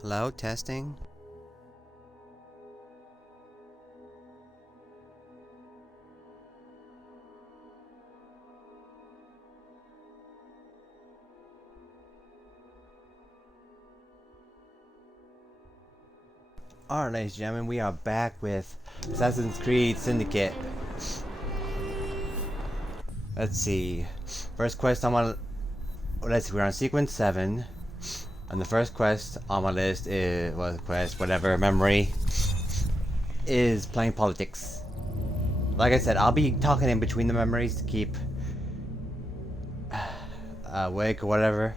Hello, testing. Alright, ladies and gentlemen, we are back with Assassin's Creed Syndicate. Let's see. First quest on my... Let's see, we're on sequence 7. And the first quest on my list is... Well, quest, whatever, memory. Is playing politics. Like I said, I'll be talking in between the memories to keep... awake or whatever.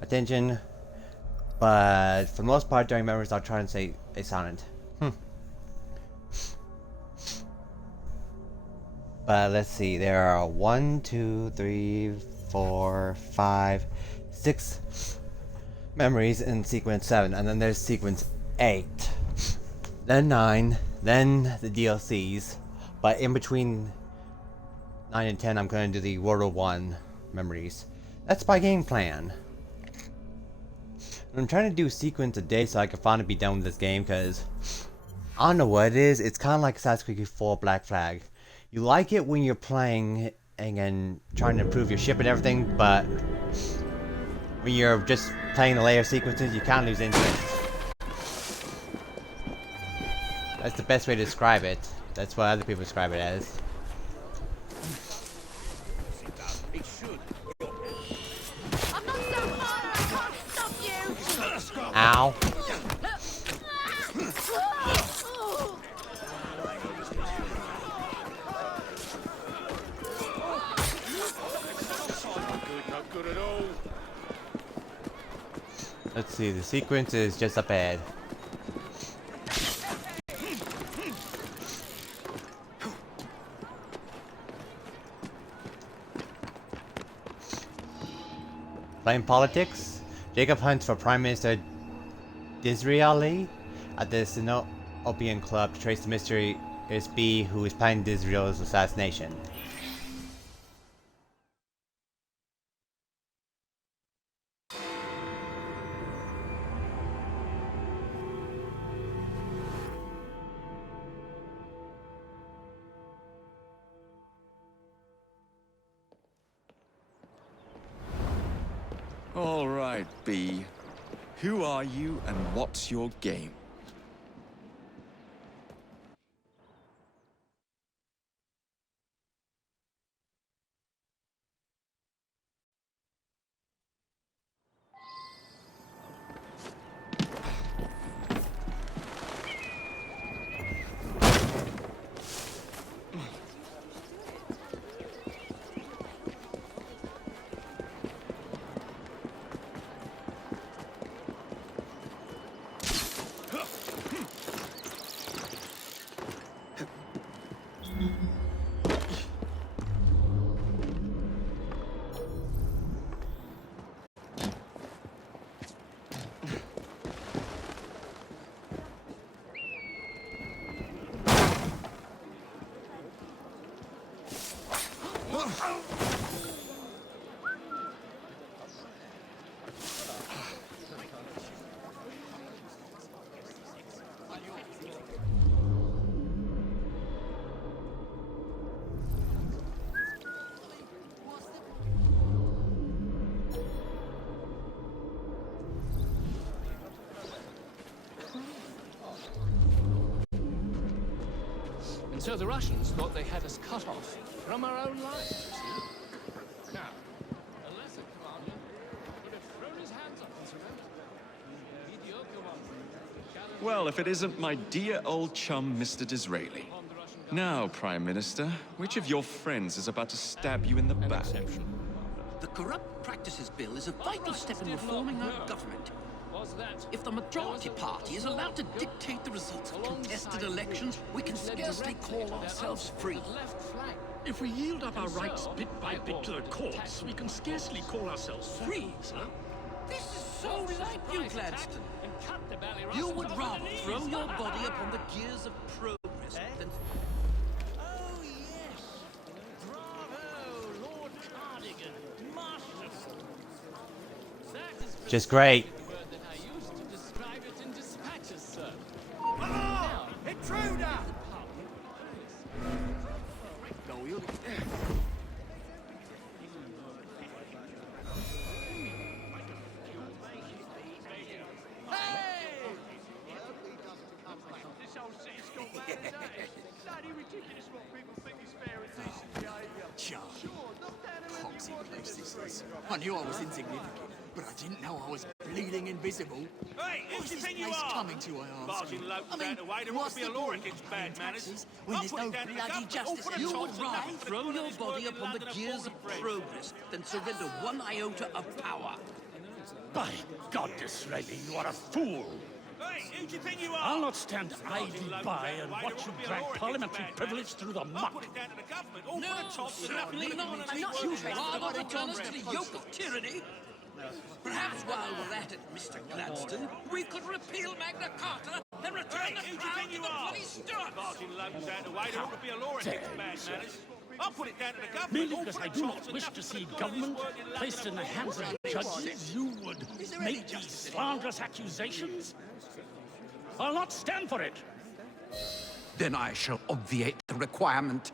Attention. But for the most part during memories I'll try and stay silent. But let's see, there are 1, 2, 3, 4, 5, 6 memories in sequence 7, and then there's sequence 8, then 9, then the DLCs, but in between 9 and 10 I'm going to do the World War I memories. That's my game plan. I'm trying to do a sequence a day so I can finally be done with this game, because I don't know what it is. It's kind of like Assassin's Creed 4 Black Flag. You like it when you're playing and trying to improve your ship and everything, but when you're just playing the layer sequences, you kind of lose interest. That's the best way to describe it. That's what other people describe it as. Ow. Let's see, the sequence is just up ahead. Playing politics? Jacob hunts for Prime Minister Disraeli at the Syndicate Club to trace the mysterious bee who is planning Disraeli's assassination. All right, B. Who are you and what's your game? And so the Russians thought they had us cut off from our own lines. Now, a lesser commander would have thrown his hands up and surrendered. Well, if it isn't my dear old chum, Mr. Disraeli. Now, Prime Minister, which of your friends is about to stab you in the back? The Corrupt Practices Bill is a vital step in reforming our government. If the majority party is allowed to dictate the results of contested elections, we can scarcely call ourselves free. If we yield up our rights bit by bit to the courts, we can scarcely call ourselves free, sir. This is so like you, Gladstone. You would rather throw your body upon the gears of progress than... Oh, yes! Bravo, Lord Cardigan, masterful. Just great. Poxy place this is. I knew I was insignificant, but I didn't know I was bleeding invisible. Hey, who What's do you this think you place are? coming to, I ask? Barging locals I mean, out the way, there ought what's to be a the law point against of bad paying manners. taxes when I'll there's put no it down to the bloody government. justice? All for the You toll would and nothing rather for the throw good your of this body working upon the London and gears of fallen friends. progress than surrender one iota of power. By God, Disraeli, you are a fool. Hey, who do you think you I'll are? not stand idly by and watch you drag parliamentary privilege through the I'll muck. put it down to the government. All No, for the toll and certainly nothing for the not. good of I'm this not working interested London rather and than fallen to the friends. yoke of tyranny. Perhaps while we're at it, Mr. Gladstone, we could repeal Magna Carta and return Hey, the who do you crown think to you the are? bloody Stuarts. Barging locals out the way, there ought to be a law against bad manners. I'll put it down to the government. Merely All because for I the do toll not and wish nothing to for the see good of this government working London placed in and the fallen hands of friends. judges, you would Is there any make these justice anymore? slanderous accusations? I'll not stand for it. Then I shall obviate the requirement.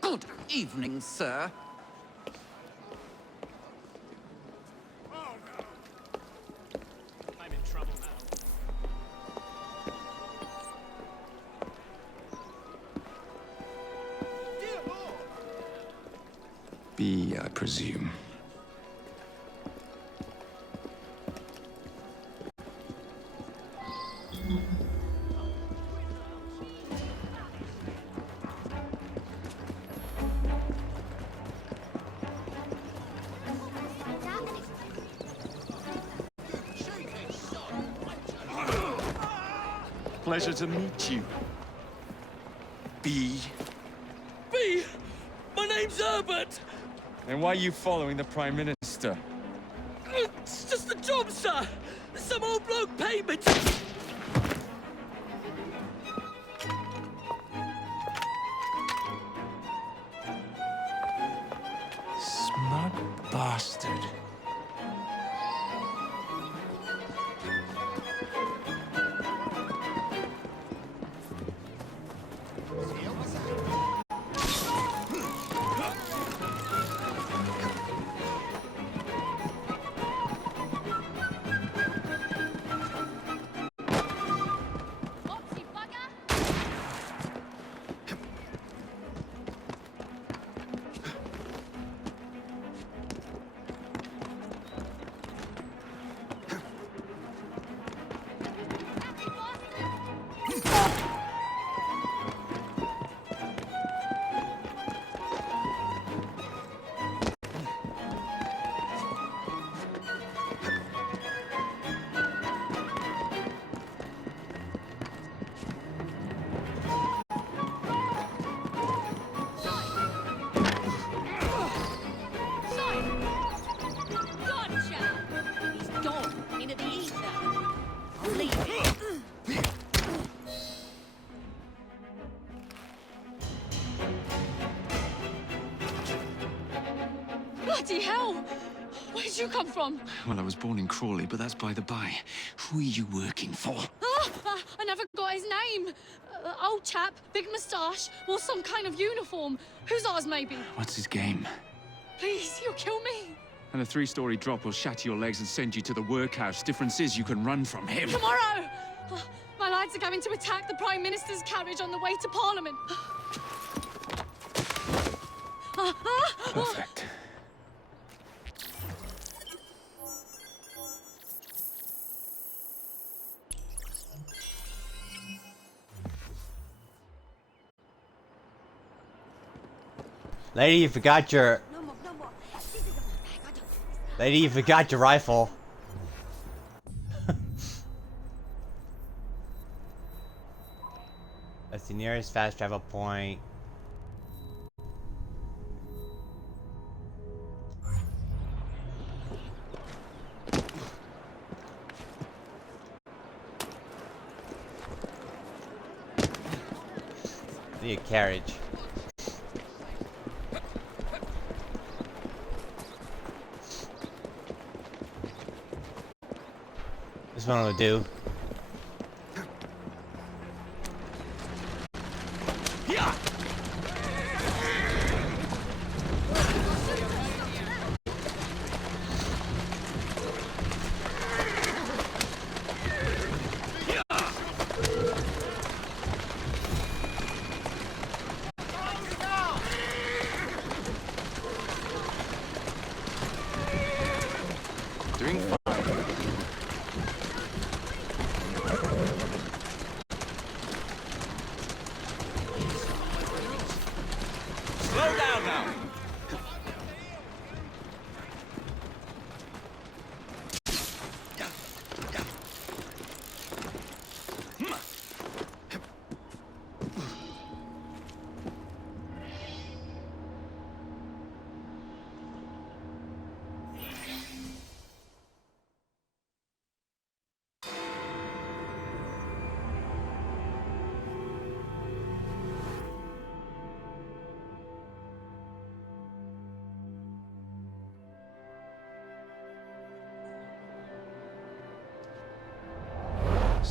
Good evening, sir. I'm in trouble now. B, I presume. Pleasure to meet you. B. B! My name's Herbert! And why are you following the Prime Minister? It's just a job, sir! Some old bloke paid me to... Smug bastard. Oopsie bugger! Happy bastard! Gotcha! He's gone into the ether. I'll leave it. Bloody hell! Where'd you come from? Well, I was born in Crawley, but that's by the by. Who are you working for? I never got his name. Old chap, big moustache, wore some kind of uniform. Who's ours, maybe? What's his game? Please, you'll kill me. And a 3-story drop will shatter your legs and send you to the workhouse. Difference is you can run from him. Tomorrow! My lads are going to attack the Prime Minister's carriage on the way to Parliament. Perfect. Lady, you forgot your... No more, no more. This is a bag. I don't... Lady, you forgot your rifle. That's the nearest fast travel point. Need a carriage. This one will do.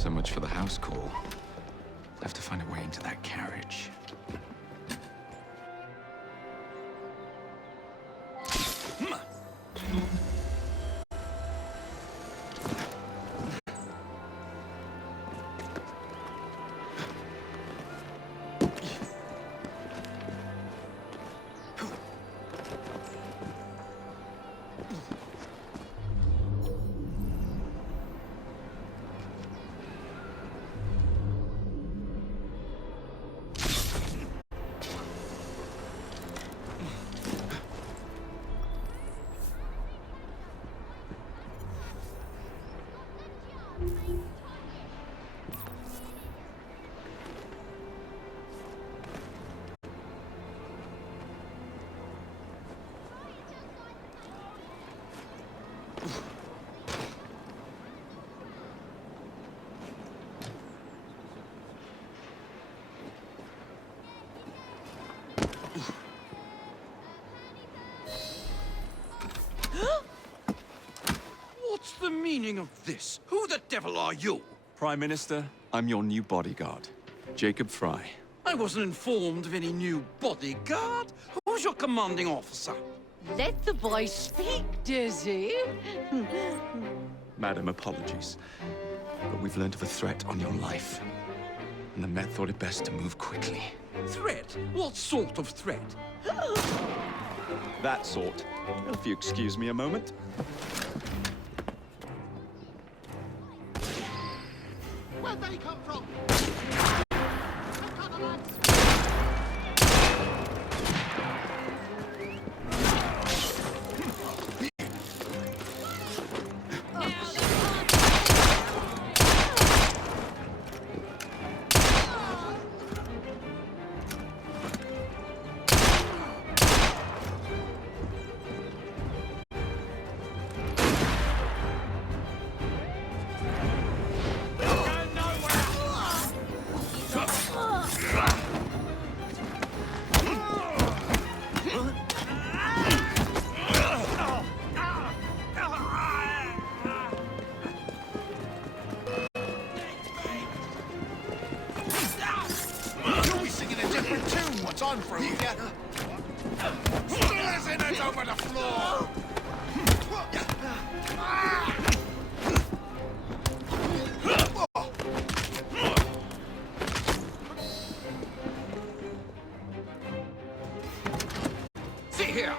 So much for the house call. Have to find a way into that carriage. What's the meaning of this? Who the devil are you? Prime Minister, I'm your new bodyguard, Jacob Fry. I wasn't informed of any new bodyguard. Who's your commanding officer? Let the boy speak, Dizzy. Madam, apologies. But we've learned of a threat on your life. And the Met thought it best to move quickly. Threat? What sort of threat? That sort. If you excuse me a moment. Where'd they come from? On for you. Listen, it's over the floor. See here.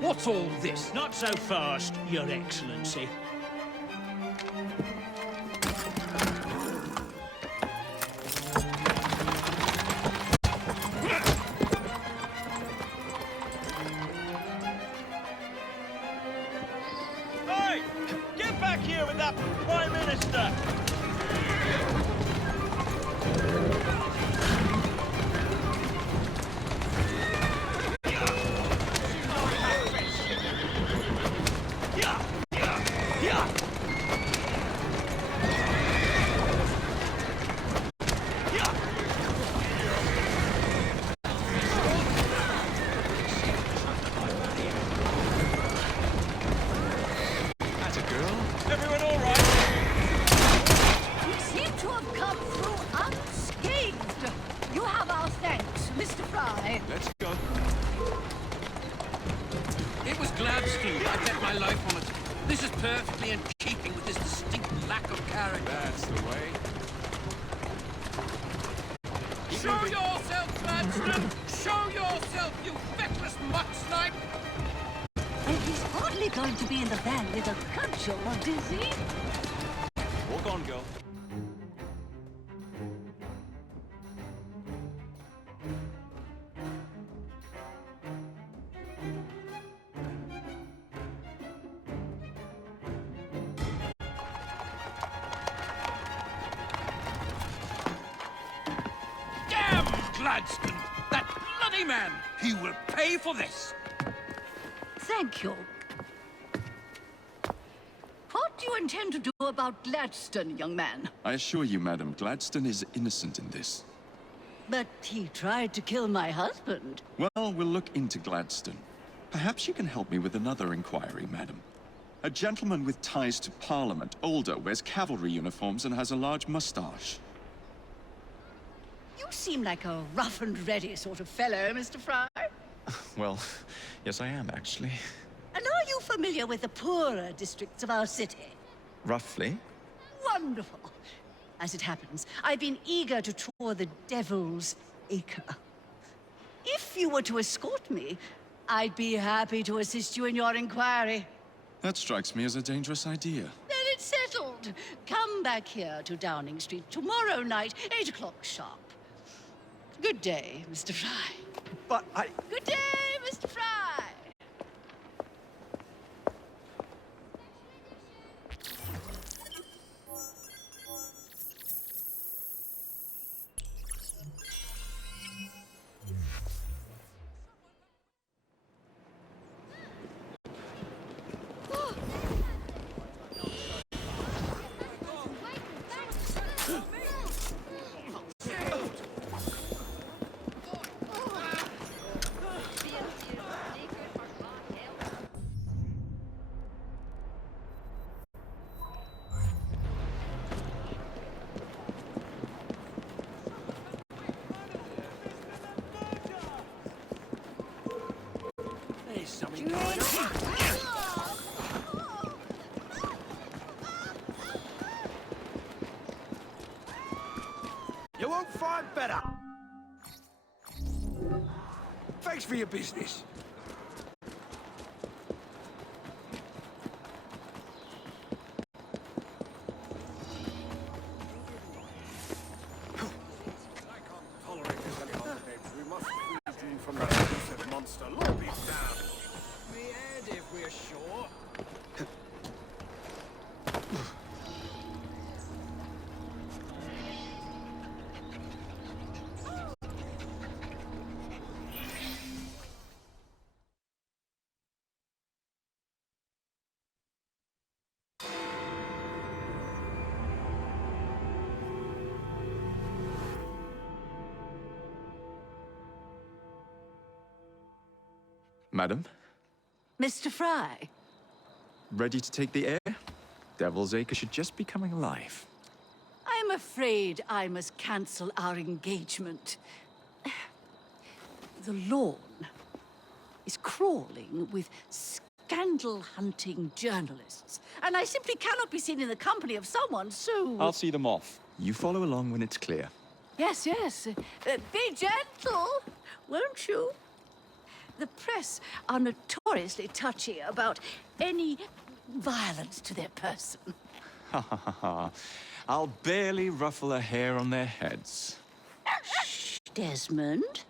What's all this? Not so fast, Your Excellency. Prime Minister! Let's go. It was Gladstone. I bet my life on it. This is perfectly in keeping with his distinct lack of character. That's the way. Show yourself, Gladstone! Show yourself, you feckless mucksnipe! And he's hardly going to be in the van with a cudgel, is he? Walk on, girl. Gladstone! That bloody man! He will pay for this! Thank you. What do you intend to do about Gladstone, young man? I assure you, madam, Gladstone is innocent in this. But he tried to kill my husband. Well, we'll look into Gladstone. Perhaps you can help me with another inquiry, madam. A gentleman with ties to Parliament, older, wears cavalry uniforms and has a large mustache. You seem like a rough and ready sort of fellow, Mr. Fry. Well, yes I am, actually. And are you familiar with the poorer districts of our city? Roughly. Wonderful. As it happens, I've been eager to tour the Devil's Acre. If you were to escort me, I'd be happy to assist you in your inquiry. That strikes me as a dangerous idea. Then it's settled. Come back here to Downing Street tomorrow night, 8 o'clock sharp. Good day, Mr. Fry. But I... Good day, Mr. Fry. You won't find better. Thanks for your business. We must free you from that elusive monster. Lord be damned. Me head if we're sure. Madam, Mr. Fry. ready to take the air? Devil's Acre should just be coming alive. I'm afraid I must cancel our engagement. The lawn is crawling with scandal-hunting journalists, and I simply cannot be seen in the company of someone so... I'll see them off. You follow along when it's clear. Yes, yes. Be gentle, won't you? The press are notoriously touchy about any violence to their person. Ha ha ha ha. I'll barely ruffle a hair on their heads. Shh, Desmond.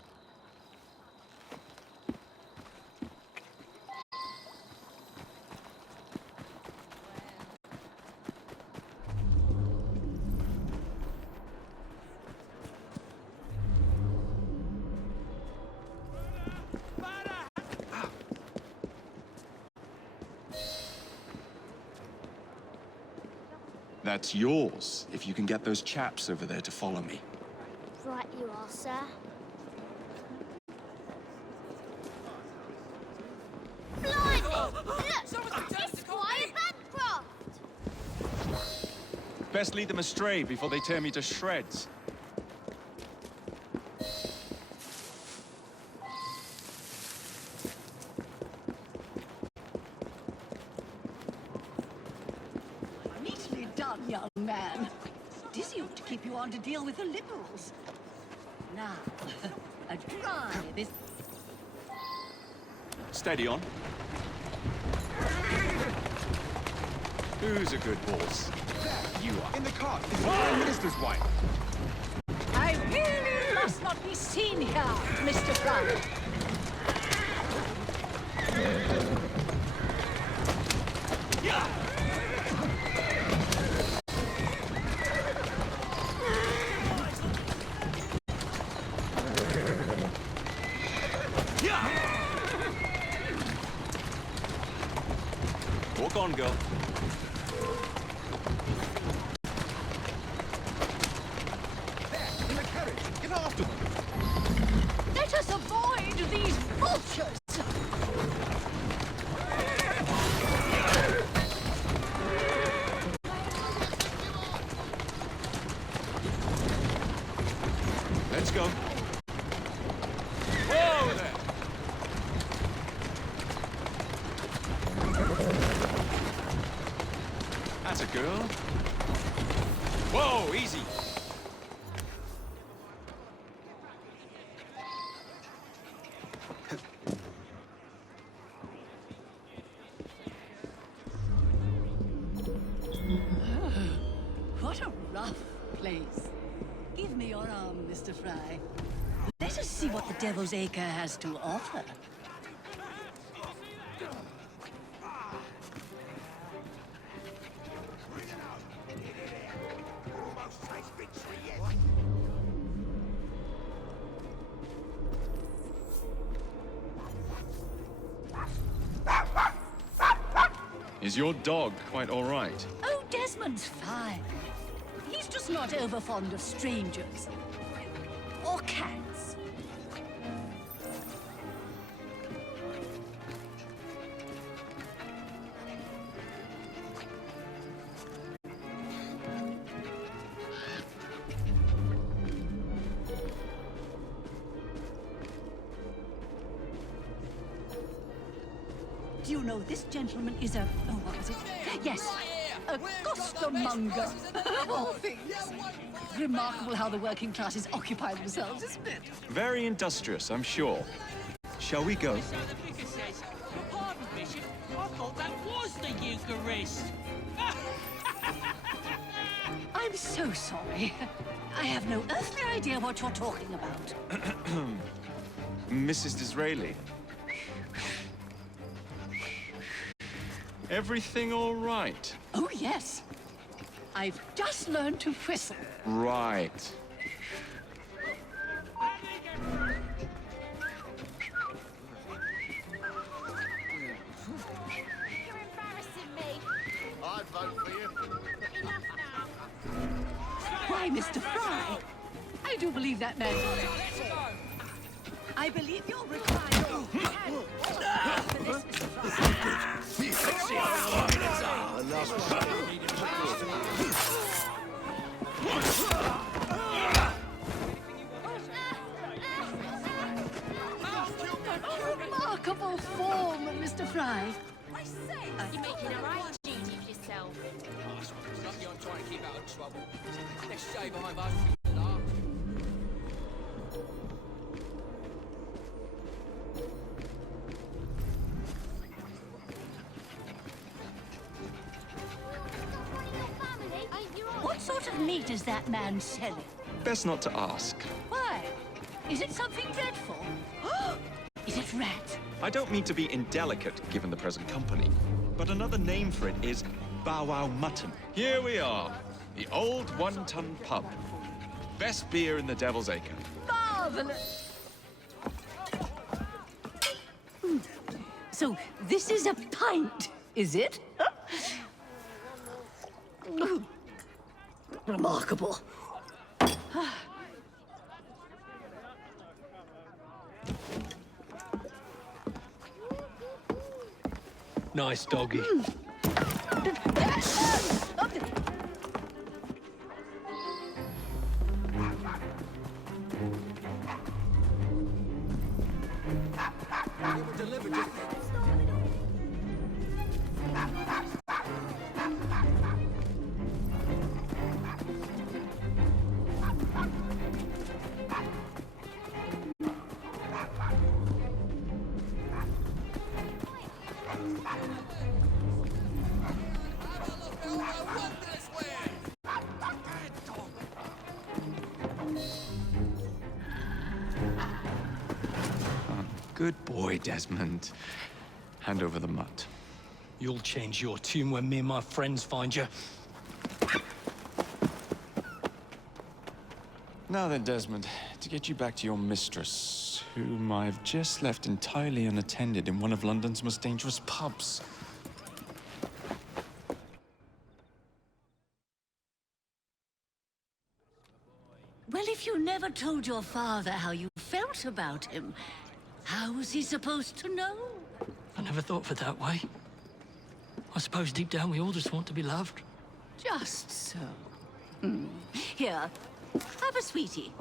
That's yours, if you can get those chaps over there to follow me. Right you are, sir. Blimey! Look! It's Squire Bancroft! Best lead them astray before they tear me to shreds. Neatly done, young man. Dizzy ought to keep you on to deal with the Liberals. Now, try this. Steady on. Who's a good horse? You are. In the cart. This is the Prime Minister's wife. I really must not be seen here, Mr. Fry. Walk on, girl. There, in the carriage. Get after them. Let us avoid these vultures. Let's go. Whoa there! That's a girl. Whoa, easy. What a rough place. Give me your arm, Mr. Fry. Let us see what the Devil's Acre has to offer. Is your dog quite all right? Oh, Desmond's fine. He's just not over fond of strangers. Or cats. Do you know this gentleman is a... oh, what was it? Yes, a costermonger, of all things. Remarkable how the working classes occupy themselves, isn't it? Very industrious, I'm sure. Shall we go? So the vicar says, pardon, Bishop, I thought that was the Eucharist. I'm so sorry. I have no earthly idea what you're talking about. Mrs. Disraeli. Everything all right? Oh, yes. I've just learned to whistle. Right. You're embarrassing me. I'd vote for you. Enough now. Why, Mr. Fry? I do believe that man. I believe you're required. For this, Mr. Fry. Remarkable form, Mr. Fry. I say, You're making a right Judy of yourself. Lucky I'm trying to keep out of trouble. Let's stay behind those few laughs. what sort of meat is that man selling? Best not to ask. Why? Is it something dreadful? Is it rat? I don't mean to be indelicate, given the present company, but another name for it is Bow Wow Mutton. Here we are, the old one-ton pub. Best beer in the Devil's Acre. Marvelous! So, this is a pint, is it? Remarkable. Nice doggy. Good boy, Desmond. Hand over the mutt. You'll change your tune when me and my friends find you. Now then, Desmond, to get you back to your mistress, whom I've just left entirely unattended in one of London's most dangerous pubs. Well, if you never told your father how you felt about him, how was he supposed to know? I never thought of it that way. I suppose deep down we all just want to be loved. Just so. Here, have a sweetie.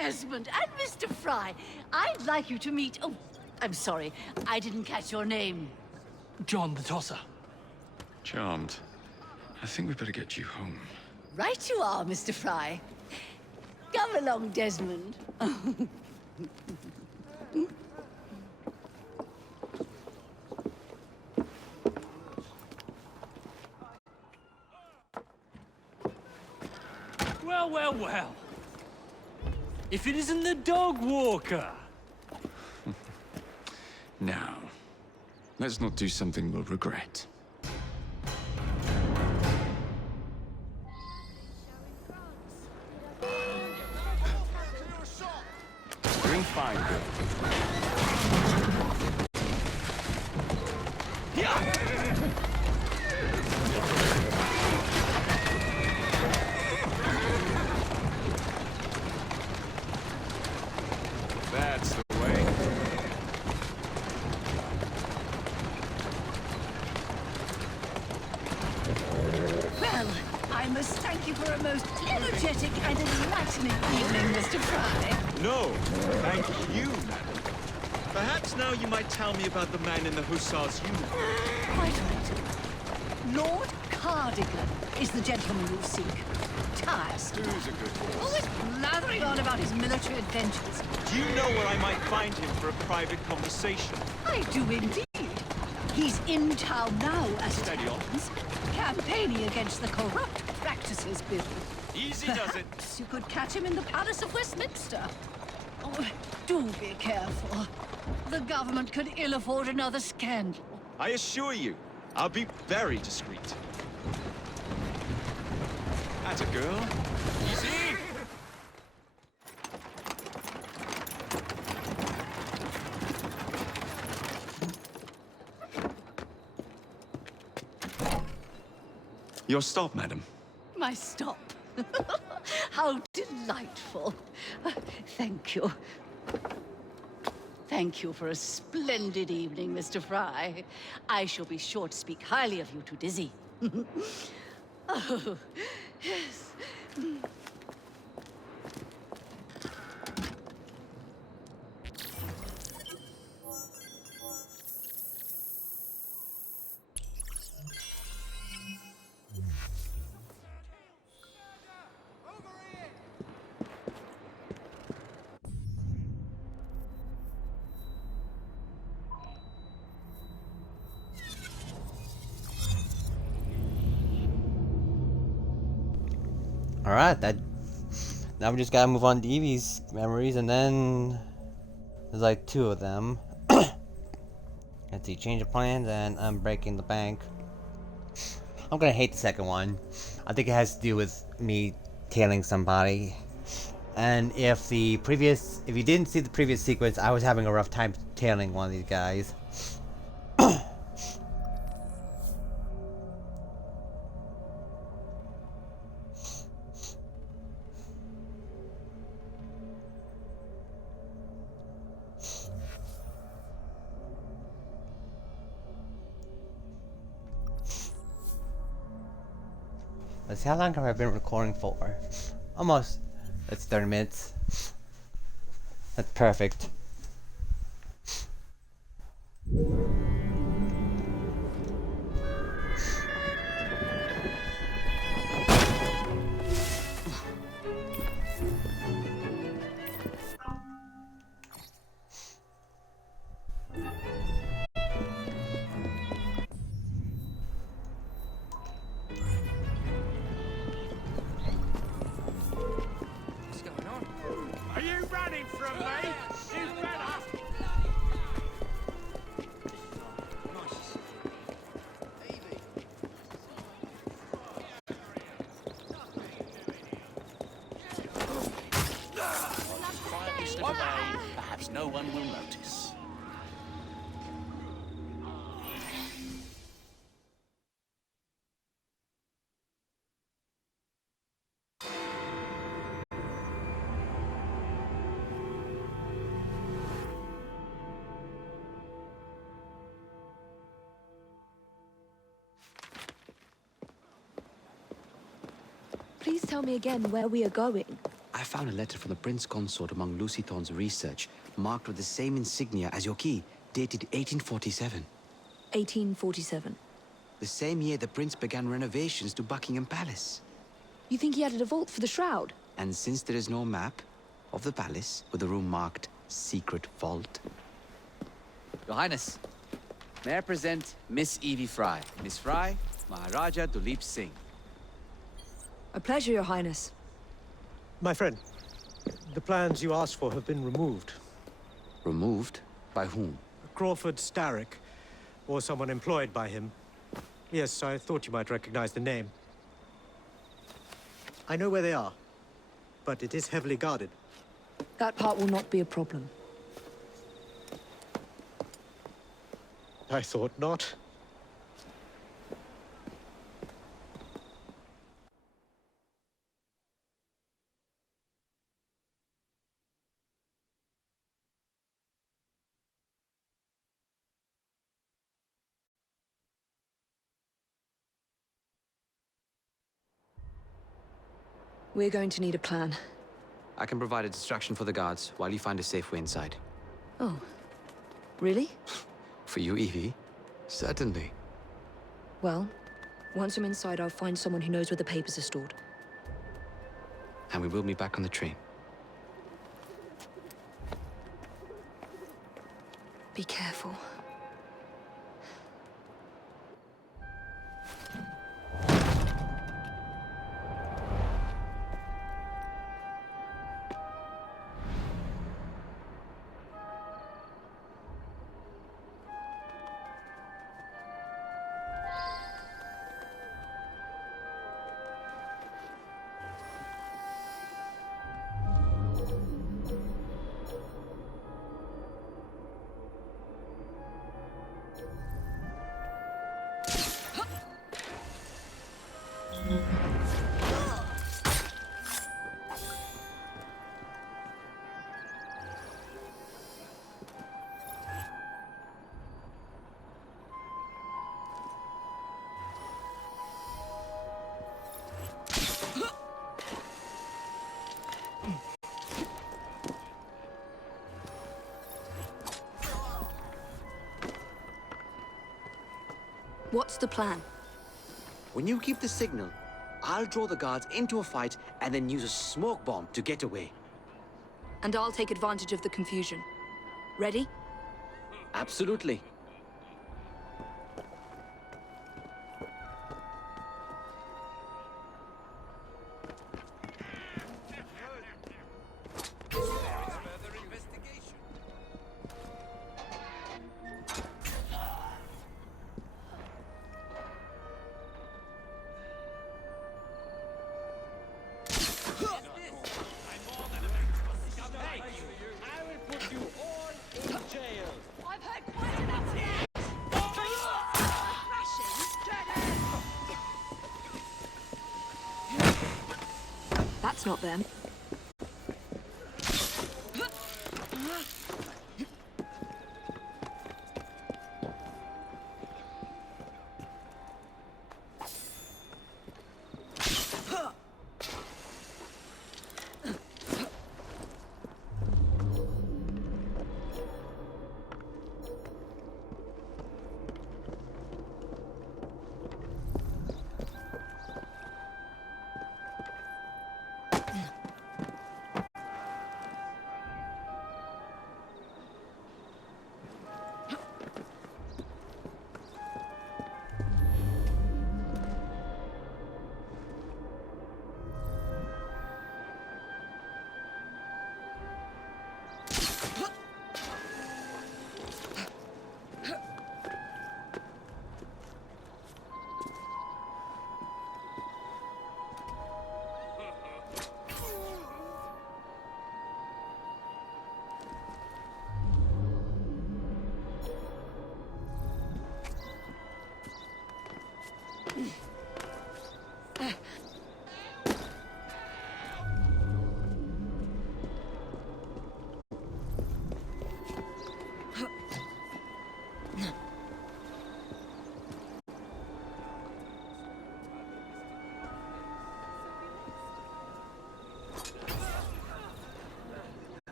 Desmond and Mr. Fry, I'd like you to meet... Oh, I'm sorry, I didn't catch your name. John the Tosser. Charmed. I think we better get you home. Right you are, Mr. Fry. Come along, Desmond. Well, well, well. If it isn't the dog walker. Now, let's not do something we'll regret. Doing fine, girl. That's the way. Well, I must thank you for a most energetic and enlightening evening, Mr. Fry. No, thank you, madam. Perhaps now you might tell me about the man in the hussar's uniform. Quite right. Lord Cardigan is the gentleman you seek. Tiresome. Who's a good horse? Always blathering on about his military adventures. Do you know where I might find him for a private conversation? I do indeed. He's in town now, as it Steady on. happens, campaigning against the Corrupt Practices Bill. Easy does it. Perhaps you could catch him in the Palace of Westminster. Oh, do be careful. The government could ill afford another scandal. I assure you, I'll be very discreet. That's a girl. Easy! Your stop, madam. My stop. How delightful. Thank you. Thank you for a splendid evening, Mr. Fry. I shall be sure to speak highly of you to Dizzy. Oh, yes. Alright, now we just gotta move on to Evie's memories, and then there's like 2 of them. Let's see, change of plans and unbreaking the bank. I'm gonna hate the second one. I think it has to do with me tailing somebody. And if you didn't see the previous sequence, I was having a rough time tailing one of these guys. Let's see, how long have I been recording for? Almost. That's 30 minutes. That's perfect. Are you running from me? You better. Quietly slip away. Perhaps no one will notice. Please tell me again where we are going. I found a letter from the Prince Consort among Lucy Thorne's research, marked with the same insignia as your key, dated 1847. 1847. The same year the Prince began renovations to Buckingham Palace. You think he added a vault for the shroud? And since there is no map of the palace with the room marked Secret Vault... Your Highness, may I present Miss Evie Fry. Miss Fry, Maharaja Duleep Singh. A pleasure, Your Highness. My friend, the plans you asked for have been removed. Removed? By whom? Crawford Starrick, or someone employed by him. Yes, I thought you might recognize the name. I know where they are, but it is heavily guarded. That part will not be a problem. I thought not. We're going to need a plan. I can provide a distraction for the guards while you find a safe way inside. Oh. Really? For you, Evie? Certainly. Well, once I'm inside, I'll find someone who knows where the papers are stored. And we will meet back on the train. Be careful. What's the plan? When you give the signal, I'll draw the guards into a fight and then use a smoke bomb to get away. And I'll take advantage of the confusion. Ready? Absolutely. That's not them.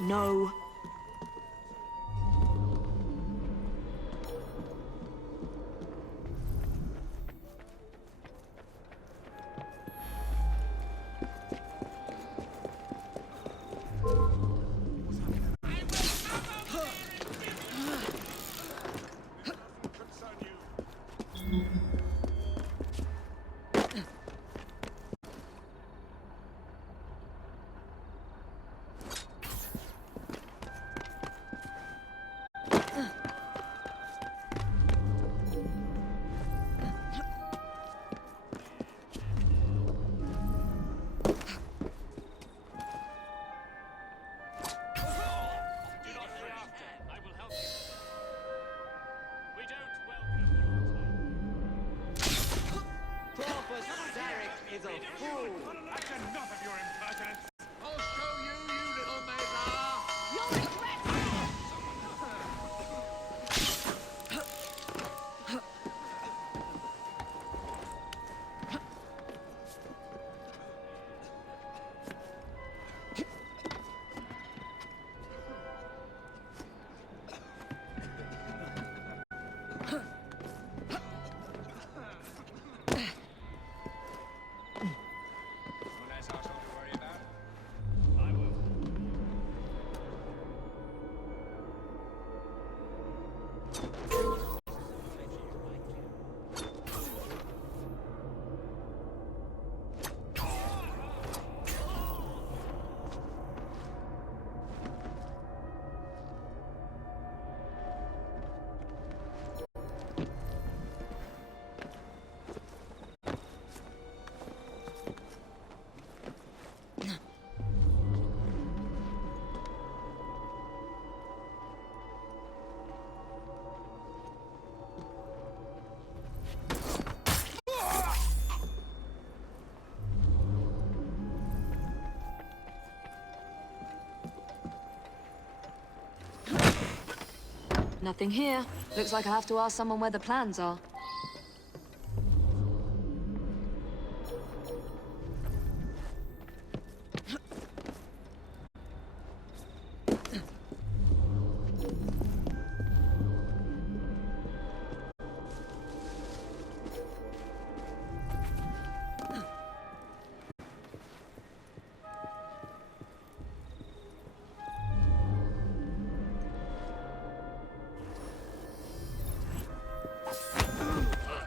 No. Is a fool! That's enough of your impertinence! I'll show you, you little mega! You'll regret it! Nothing here. Looks like I have to ask someone where the plans are.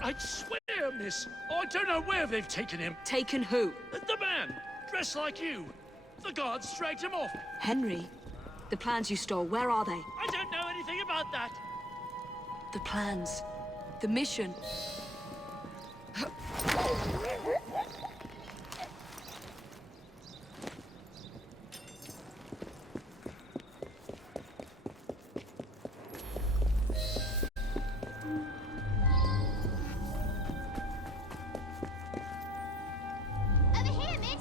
I swear, miss, I don't know where they've taken him. Taken who? The man, dressed like you. The guards dragged him off. Henry. The plans you stole, where are they? I don't know anything about that. The plans. The mission. Over here, miss!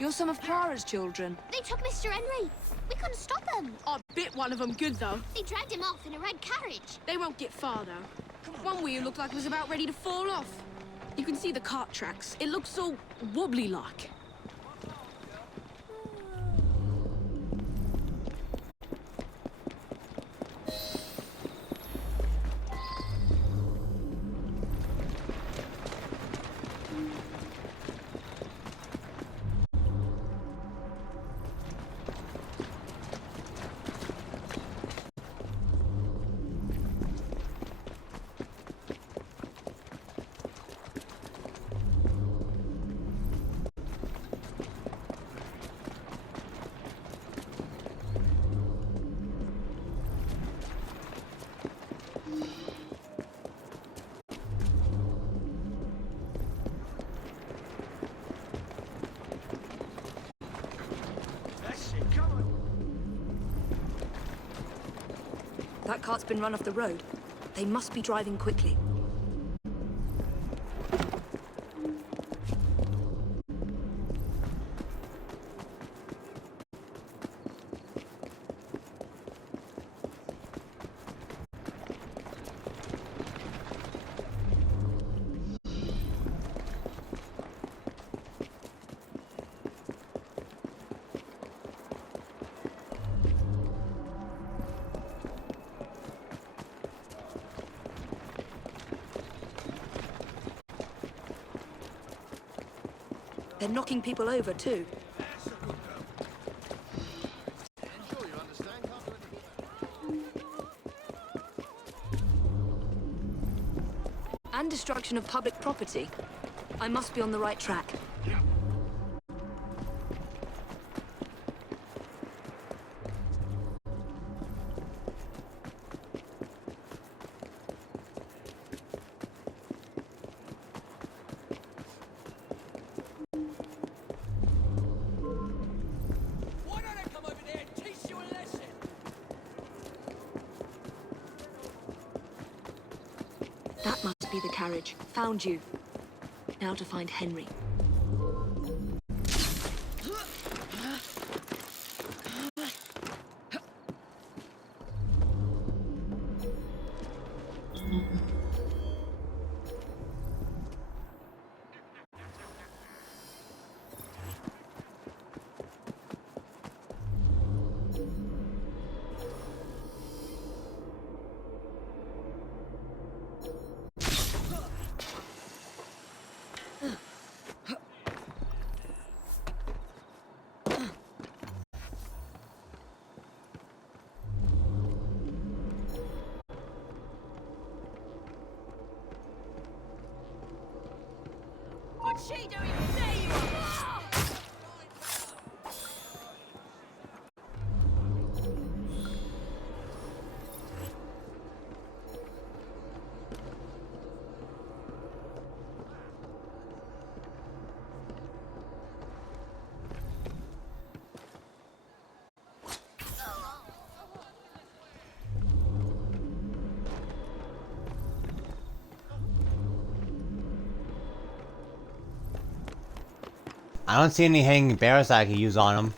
You're some of Clara's children. They took Mr. Henry. We couldn't stop them. I bit one of them good, though. They dragged him off in a red carriage. They won't get far, though. One wheel looked like it was about ready to fall off. You can see the cart tracks. It looks so wobbly-like. That cart's been run off the road. They must be driving quickly. They're knocking people over, too. And destruction of public property. I must be on the right track. That must be the carriage. Found you. Now to find Henry. What's she doing? There you are! I don't see any hanging bears I can use on them.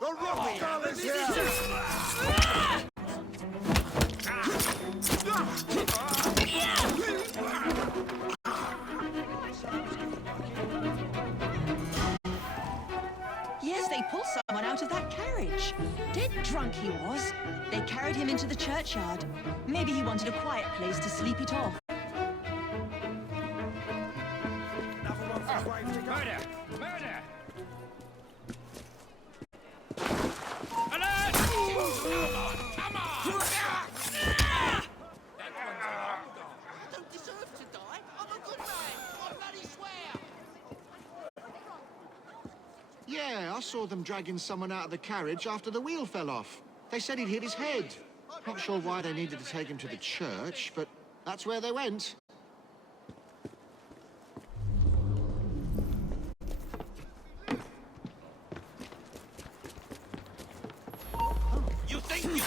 The rock girl is here! Yes, they pulled someone out of that carriage. Dead drunk he was. They carried him into the churchyard. Maybe he wanted a quiet place to sleep it off. Murder! Murder! Don't deserve to die. I'm a good man. I bloody swear. Yeah, I saw them dragging someone out of the carriage after the wheel fell off. They said he'd hit his head. Not sure why they needed to take him to the church, but that's where they went. You think you...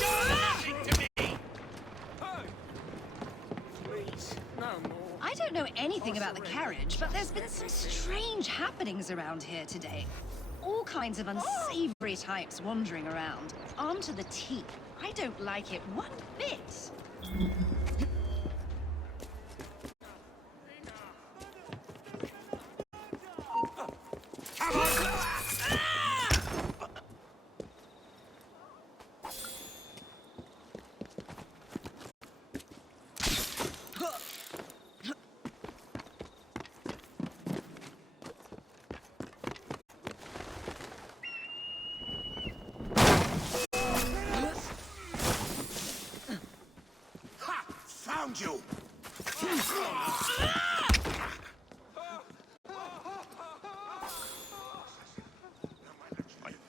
You're nothing to me! Please, no more. I don't know anything about the carriage, but there's been some strange happenings around here today. All kinds of unsavory types wandering around. Armed to the teeth. I don't like it one bit.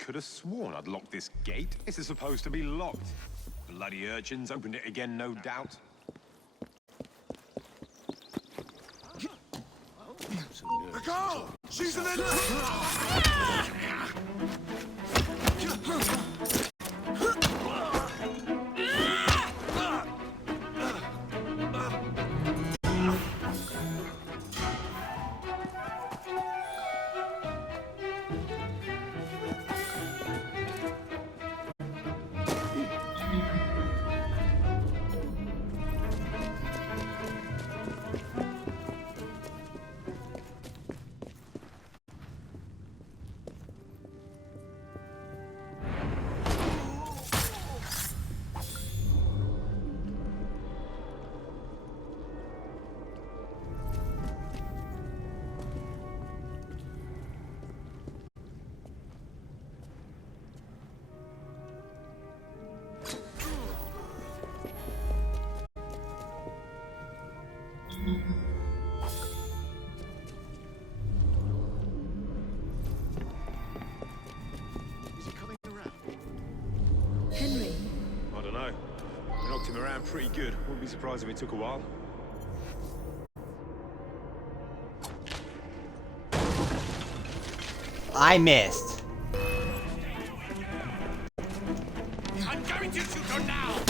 could have sworn I'd locked this gate. This is supposed to be locked. Bloody urchins opened it again, no doubt. The girl! She's an Henry. I don't know. We knocked him around pretty good. Wouldn't be surprised if it took a while. I missed. I'm going to shoot her now!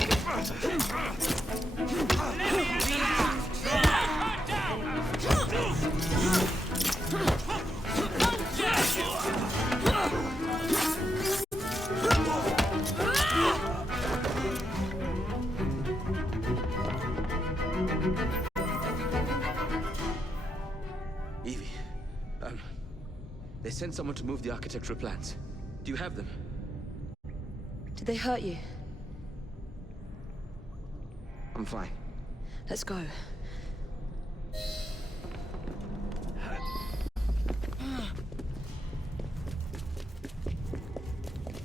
Evie, they sent someone to move the architectural plans. Do you have them? Did they hurt you? I'm fine. Let's go.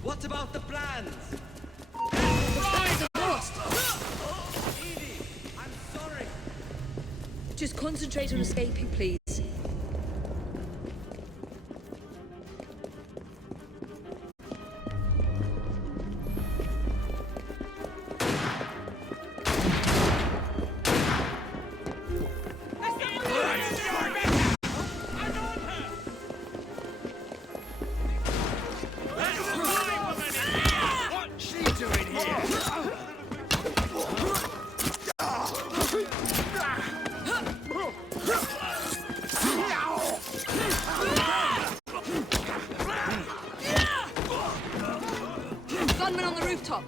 What about the plans? The plans are lost! Evie, I'm sorry. Just concentrate on escaping, please. Gunman on the rooftop.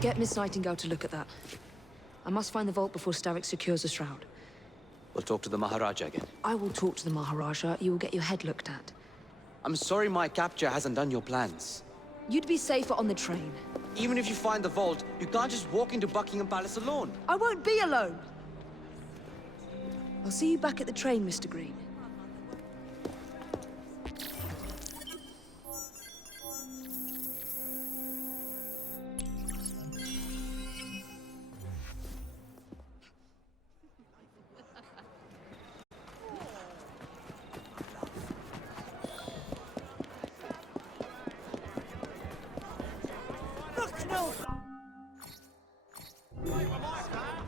Get Miss Nightingale to look at that. I must find the vault before Starrick secures the shroud. We'll talk to the Maharaja again. I will talk to the Maharaja. You will get your head looked at. I'm sorry my capture hasn't done your plans. You'd be safer on the train. Even if you find the vault, you can't just walk into Buckingham Palace alone. I won't be alone! I'll see you back at the train, Mr. Green.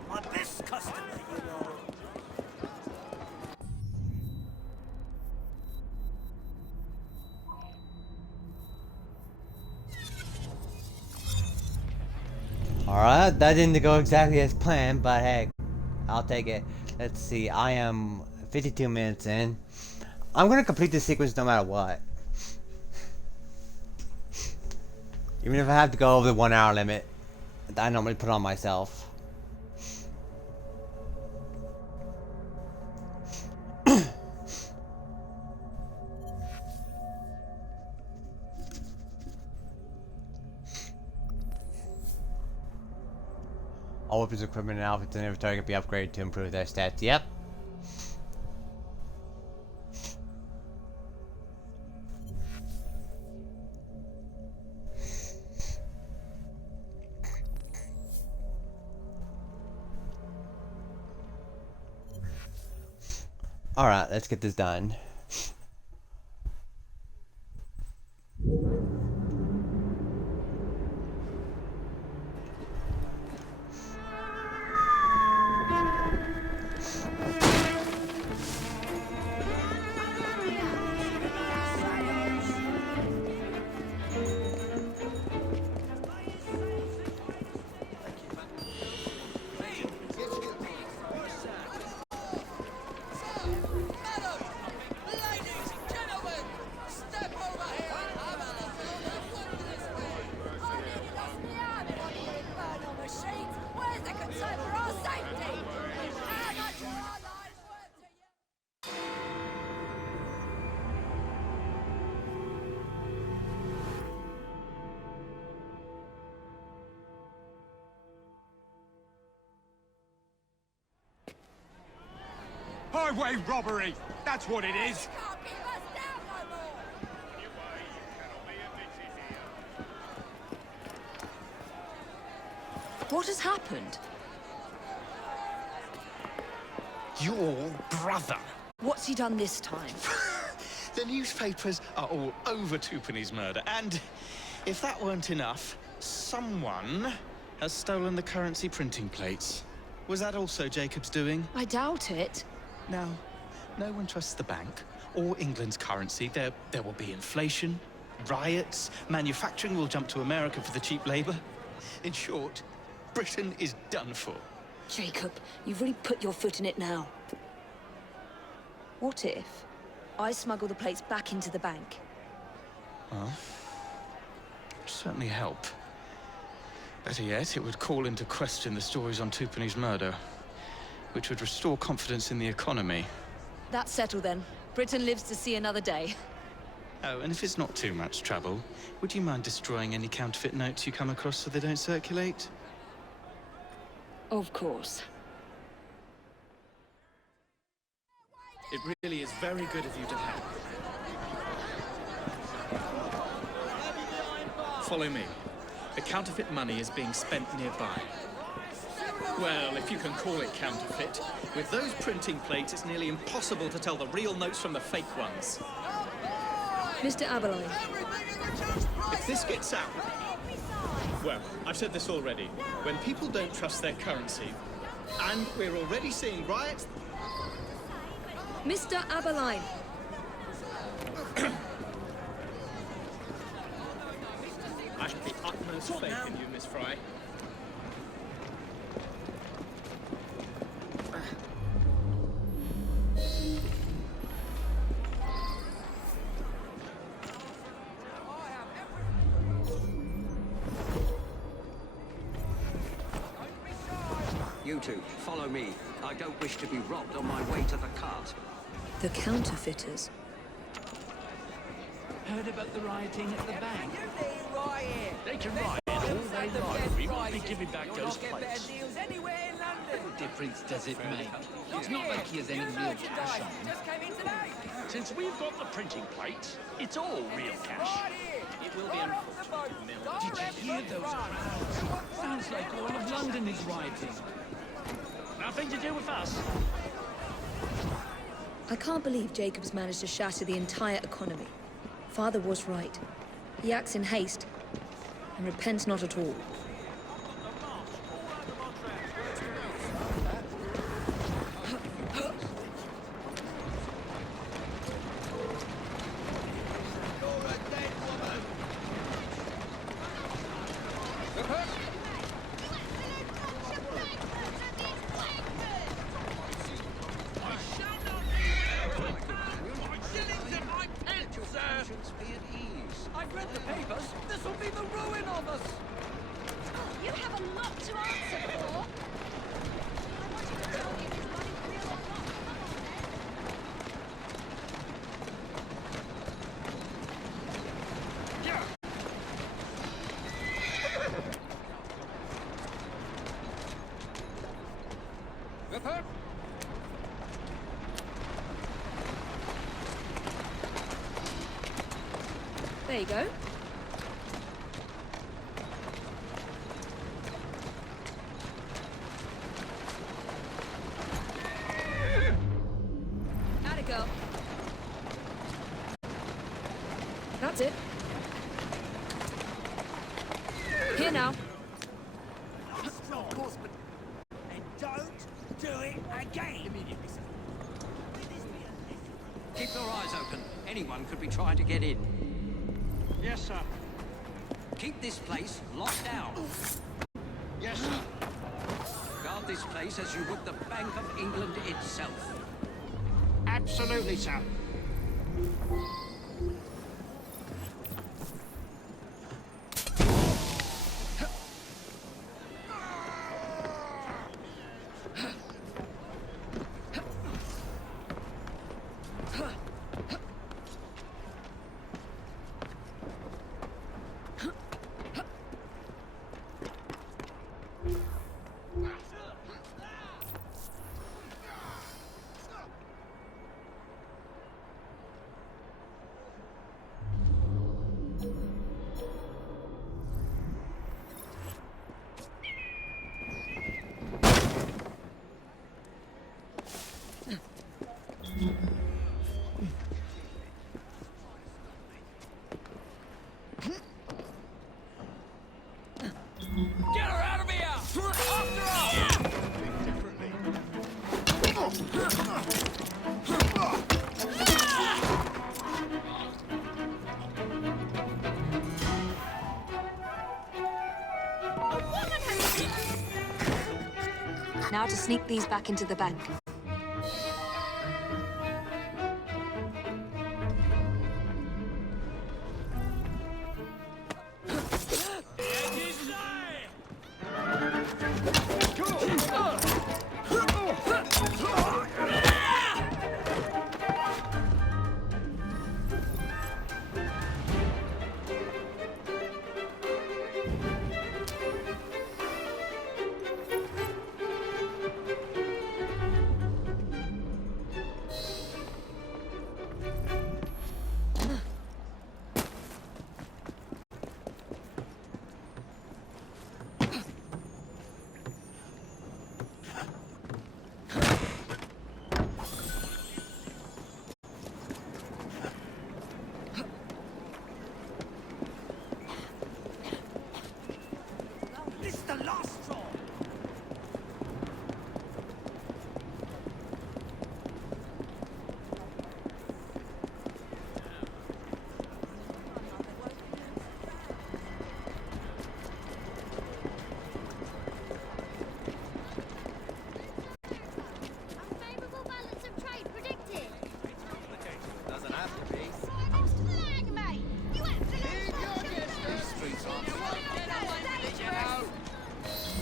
My best customer, you know. Alright, that didn't go exactly as planned, but hey, I'll take it. Let's see, I am 52 minutes in. I'm gonna complete this sequence no matter what. Even if I have to go over the 1 hour limit that I normally put on myself. All weapons, equipment, and outfits in inventory can be upgraded to improve their stats. Yep. Alright, let's get this done. Highway robbery! That's what it is! What has happened? Your brother. What's he done this time? The newspapers are all over Twopenny's murder, and if that weren't enough, someone has stolen the currency printing plates. Was that also Jacob's doing? I doubt it. Now, no one trusts the bank or England's currency. There will be inflation, riots, manufacturing will jump to America for the cheap labor. In short, Britain is done for. Jacob, you've really put your foot in it now. What if I smuggle the plates back into the bank? Well, it'd certainly help. Better yet, it would call into question the stories on Twopenny's murder, which would restore confidence in the economy. That's settled then. Britain lives to see another day. Oh, and if it's not too much trouble, would you mind destroying any counterfeit notes you come across so they don't circulate? Of course. It really is very good of you to help. Follow me. The counterfeit money is being spent nearby. Well, if you can call it counterfeit. With those printing plates, it's nearly impossible to tell the real notes from the fake ones. Mr. Aberline. If this gets out... Well, I've said this already. When people don't trust their currency, and we're already seeing riots... Mr. Aberline. I have the utmost faith in you, Miss Fry. You two, follow me. I don't wish to be robbed on my way to the cart. The counterfeiters. Heard about the rioting at the bank? They can riot all they like. We won't be giving back those plates. What difference does it make? It's not like he has any real cash on him. Since we've got the printing plates, it's all real cash. It will be unfortunate. Did you hear those crowds? Sounds like all of London is rioting. Nothing to do with us. I can't believe Jacob's managed to shatter the entire economy. Father was right. He acts in haste. and repent not at all. I've read the papers. This will be the ruin of us. You have a lot to answer for. There you go. Atta girl. That's it. Here now. Of course, but... And don't do it again. Immediately, sir. Keep your eyes open. Anyone could be trying to get in. Yes, sir. Keep this place locked down. Yes, sir. Guard this place as you would the Bank of England itself. Absolutely, sir. Get her out of here! After her! Now to sneak these back into the bank. This is the last straw! Unfavorable balance of trade predicted. Doesn't have to be. Flag, mate! You absolute These streets aren't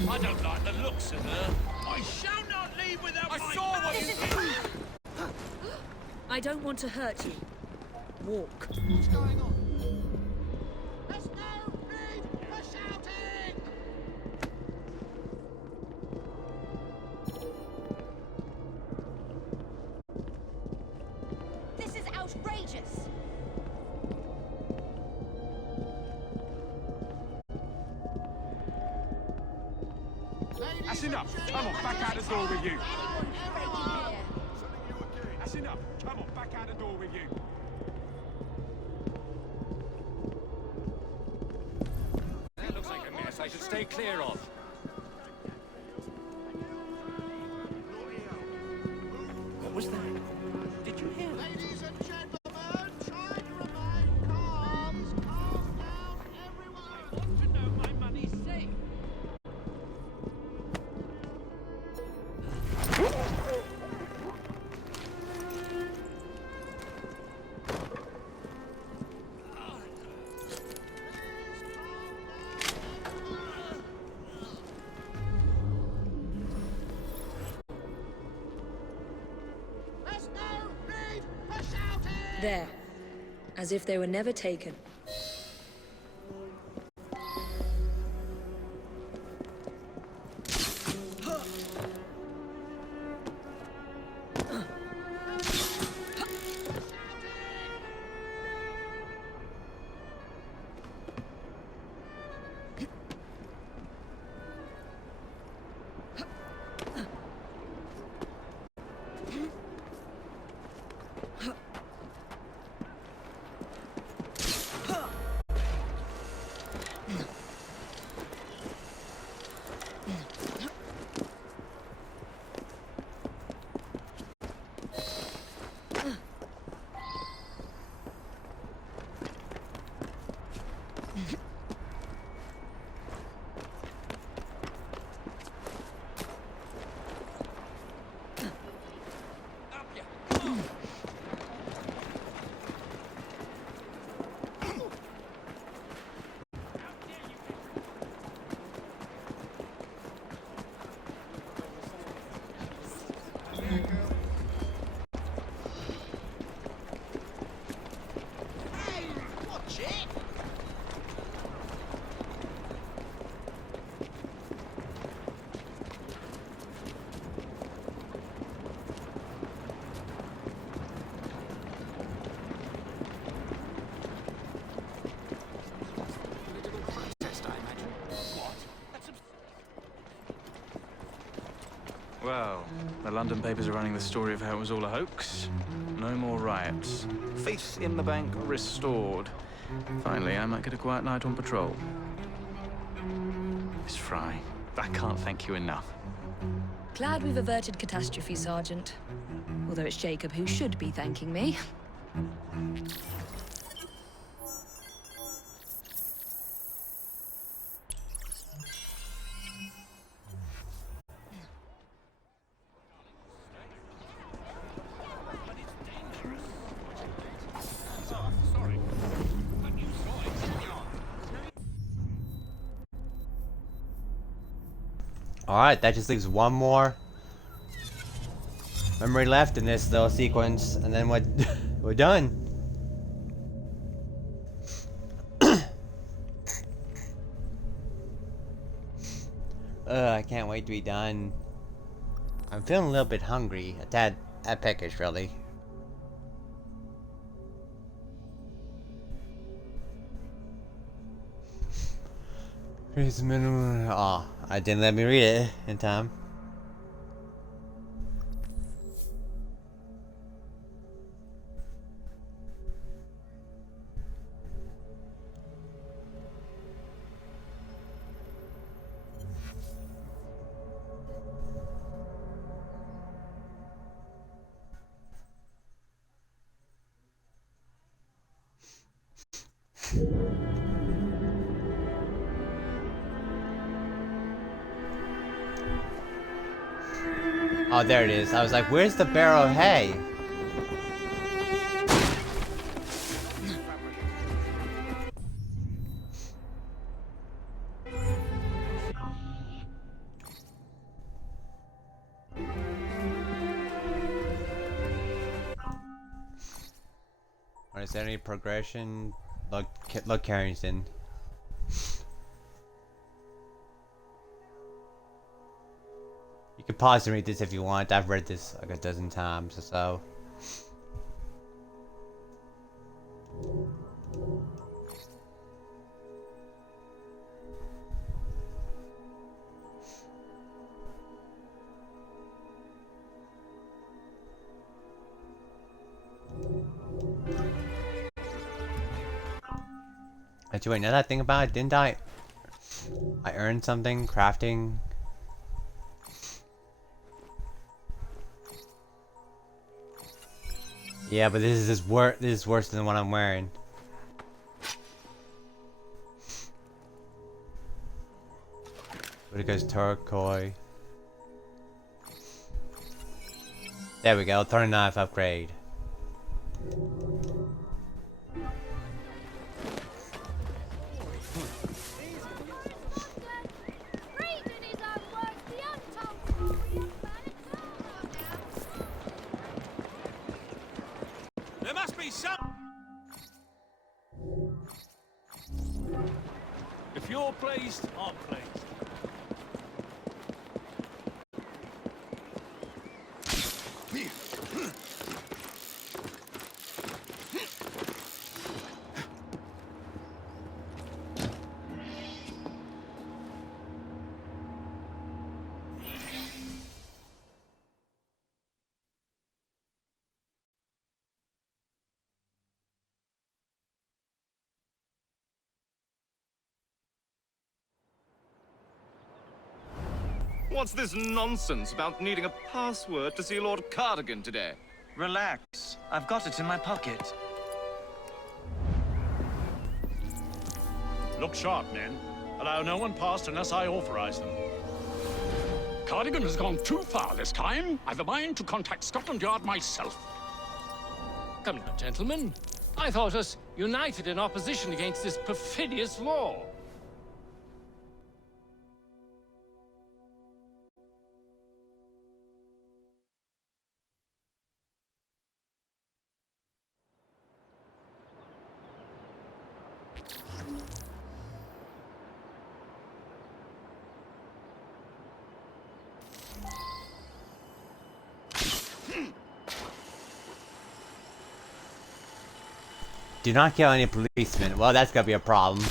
I don't like the looks of her. I shall not leave without I my... saw what you did! I don't want to hurt you. Walk. What's going on? There's no need for shouting! This is outrageous. That's enough. Come on, back out the door with you. That's enough. Come on, back out the door with you. I should stay clear of. What was that? Did you hear that? Ladies and gentlemen, try to remain calm. Calm down, everyone. I want to know my money's safe. There's no need for shouting. There. As if they were never taken. Well, the London papers are running the story of how it was all a hoax. No more riots. Faith in the bank restored. Finally, I might get a quiet night on patrol. Miss Fry, I can't thank you enough. Glad we've averted catastrophe, Sergeant. Although it's Jacob who should be thanking me. Alright, that just leaves one more memory left in this little sequence, and then we're done. I can't wait to be done. I'm feeling a little bit hungry. A tad peckish, really. Here's the minimum. Oh, I didn't let me read it in time. Oh, there it is. I was like, where's the barrel of hay? Or is there any progression? Look, Carrington. You can pause and read this if you want. I've read this like a dozen times or so. Actually, wait, now that I think about it, didn't I? I earned something. Crafting. Yeah, but this is worse than what I'm wearing. But it goes turquoise. There we go, throwing knife upgrade. There must be some. If you're pleased, I'm pleased. What's this nonsense about needing a password to see Lord Cardigan today? Relax. I've got it in my pocket. Look sharp, men. Allow no one past unless I authorize them. Cardigan has gone too far this time. I've a mind to contact Scotland Yard myself. Come now, gentlemen. I thought us united in opposition against this perfidious law. Do not kill any policemen. Well, that's gonna be a problem.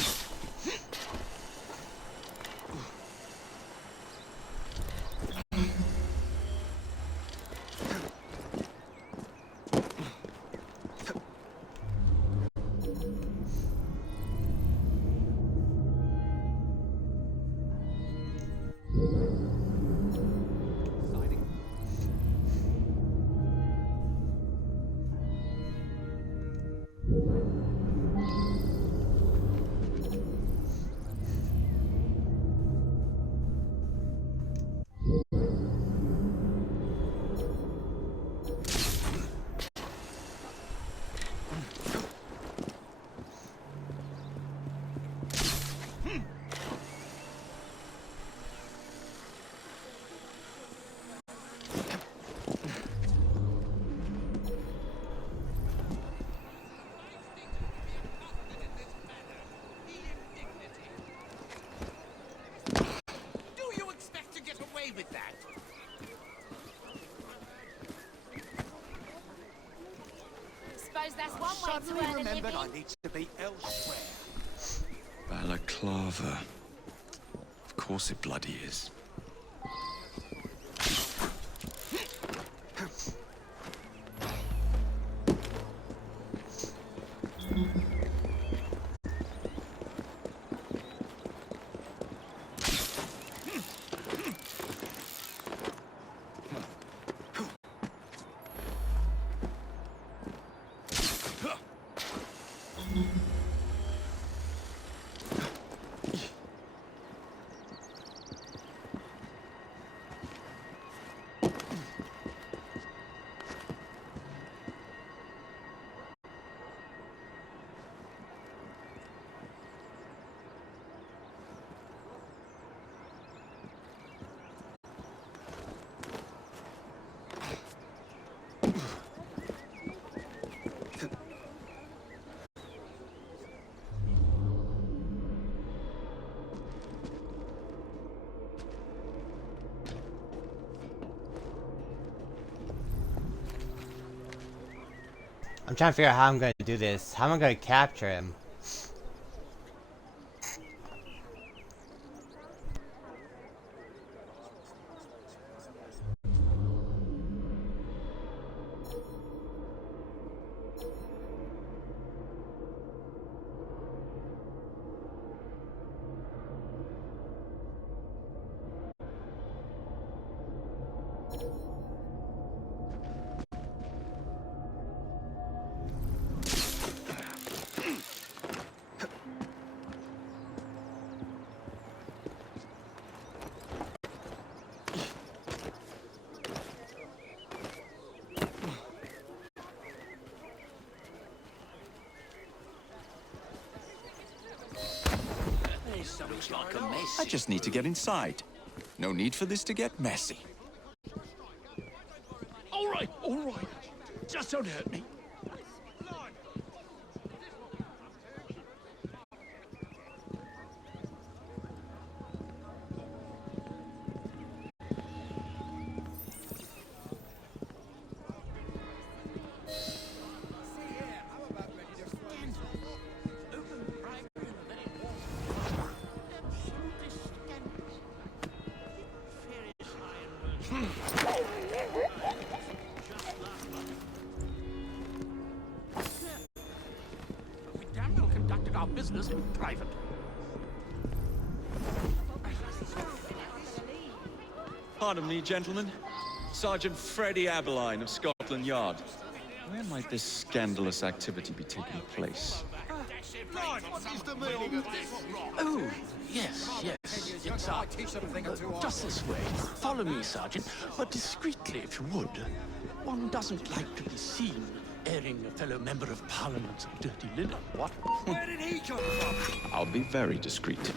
With that. Suppose that's one way to earn a Remembered I living. need to be elsewhere. Balaclava. Of course it bloody is. I'm trying to figure out how I'm gonna do this. How am I gonna capture him? Looks like a mess. I just need to get inside. No need for this to get messy. All right, all right. Just don't hurt me. We damn well conducted our business in private. Pardon me, gentlemen. Sergeant Freddie Aberline of Scotland Yard. Where might this scandalous activity be taking place? Oh, yes, yes. It's just this way. Follow me, Sergeant, but discreetly, if you would. One doesn't like to be seen airing a fellow member of Parliament's dirty linen. What? Where did he come from? I'll be very discreet.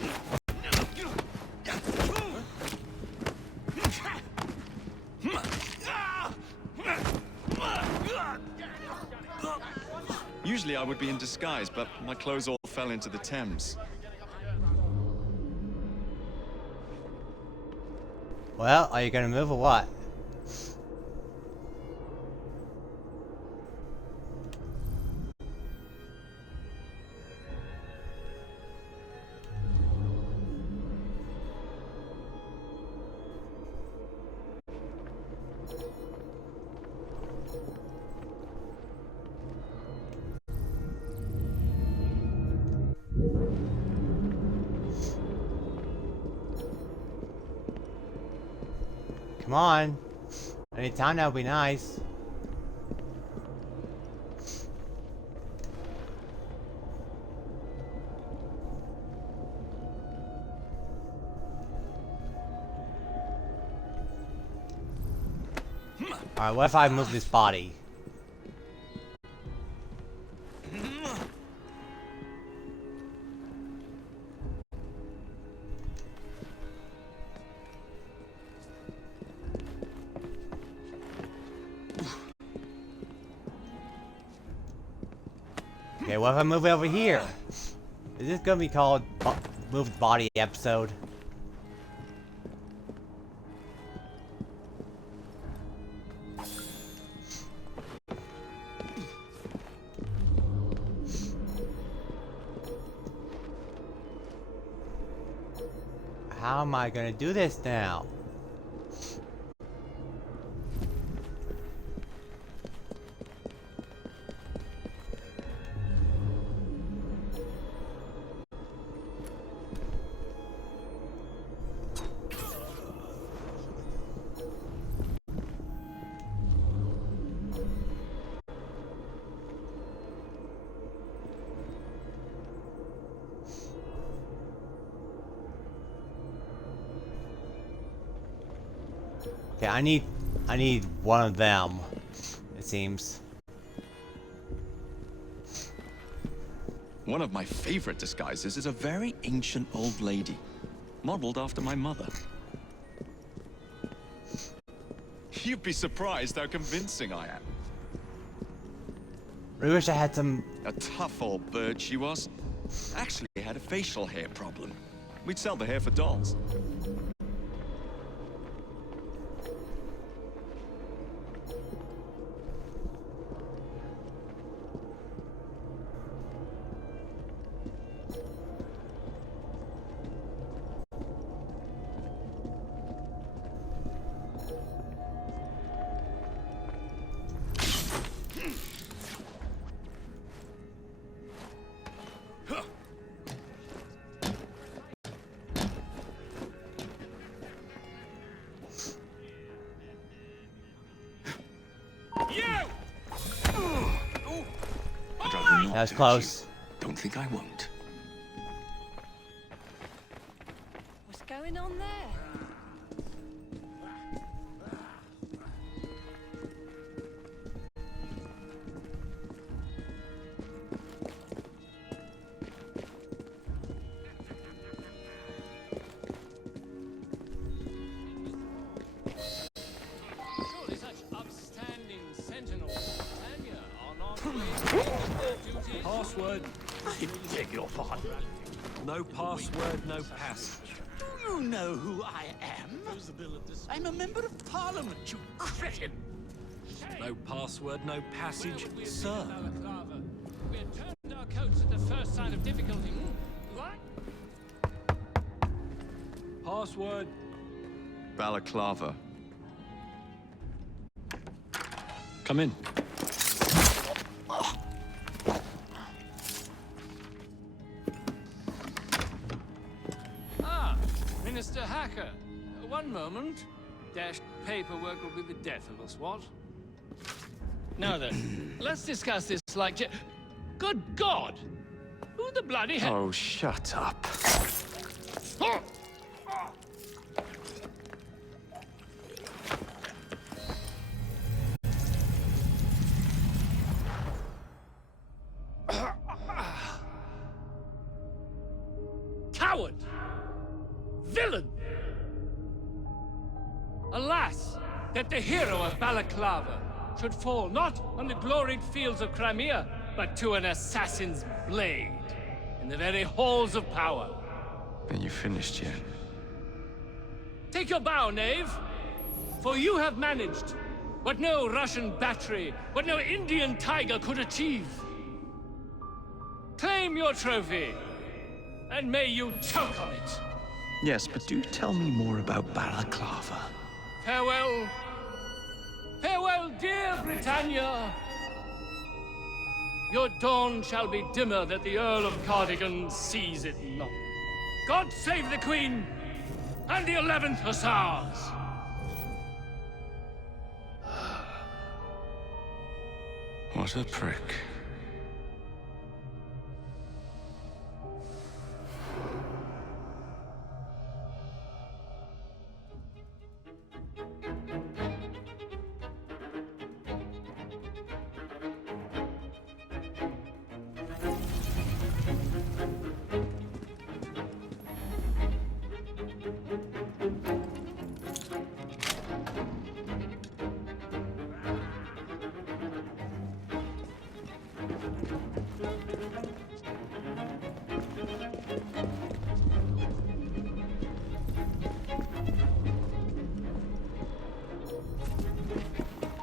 Usually I would be in disguise, but my clothes all fell into the Thames. Well, are you gonna move or what? Come on. Any time that would be nice. Alright, what if I move this body? Okay, what if I move it over here? Is this gonna be called Moved Body episode? How am I gonna do this now? Okay, I need one of them, it seems. One of my favorite disguises is a very ancient old lady, modeled after my mother. You'd be surprised how convincing I am. I wish I had some... A tough old bird she was. Actually had a facial hair problem. We'd sell the hair for dolls. That was close. Don't think I won't. What's going on there? password? I beg your pardon. No password, no passage. Do you know who I am? I'm a member of Parliament, you cretin! No password, no passage, sir. We had turned our coats at the first sign of difficulty. What? Password. Balaclava. Come in. Ah, Minister Hacker. One moment. Dashed paperwork will be the death of us, what? Now then, let's discuss this like... Good God! Who the bloody hell... Oh, shut up. Coward! Villain! Alas, that the hero of Balaclava should fall not on the gloried fields of Crimea, but to an assassin's blade in the very halls of power. Are you finished yet? Take your bow, knave, for you have managed what no Russian battery, what no Indian tiger could achieve. Claim your trophy, and may you choke on it. Yes, but do tell me more about Balaclava. Farewell. Farewell, dear Britannia. Your dawn shall be dimmer that the Earl of Cardigan sees it not. God save the Queen and the 11th Hussars! What a prick.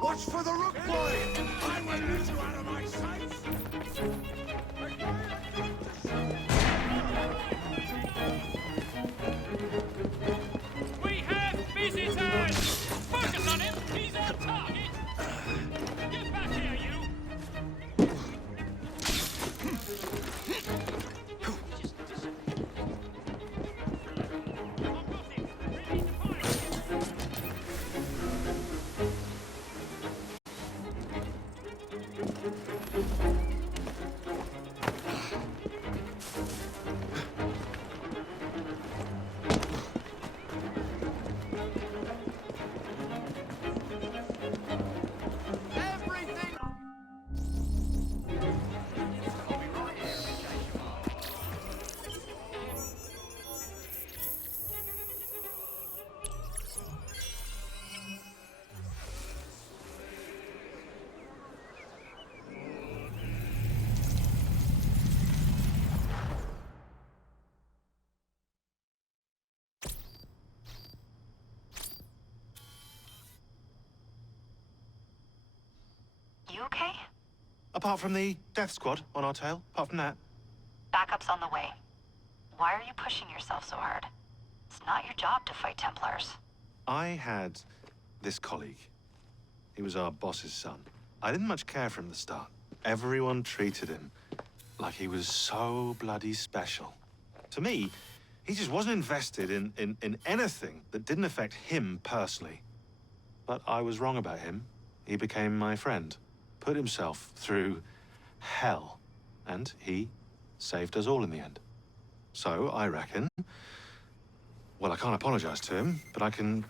Watch for the rook boy! I will let you out of my sight! We have visitors! Focus on him! He's our target! Get back here, you! You okay? Apart from the death squad on our tail, apart from that. Backup's on the way. Why are you pushing yourself so hard? It's not your job to fight Templars. I had this colleague. He was our boss's son. I didn't much care for him at the start. Everyone treated him like he was so bloody special. To me, he just wasn't invested in anything that didn't affect him personally. But I was wrong about him. He became my friend, put himself through hell, and he saved us all in the end. So I reckon, well, I can't apologize to him, but I can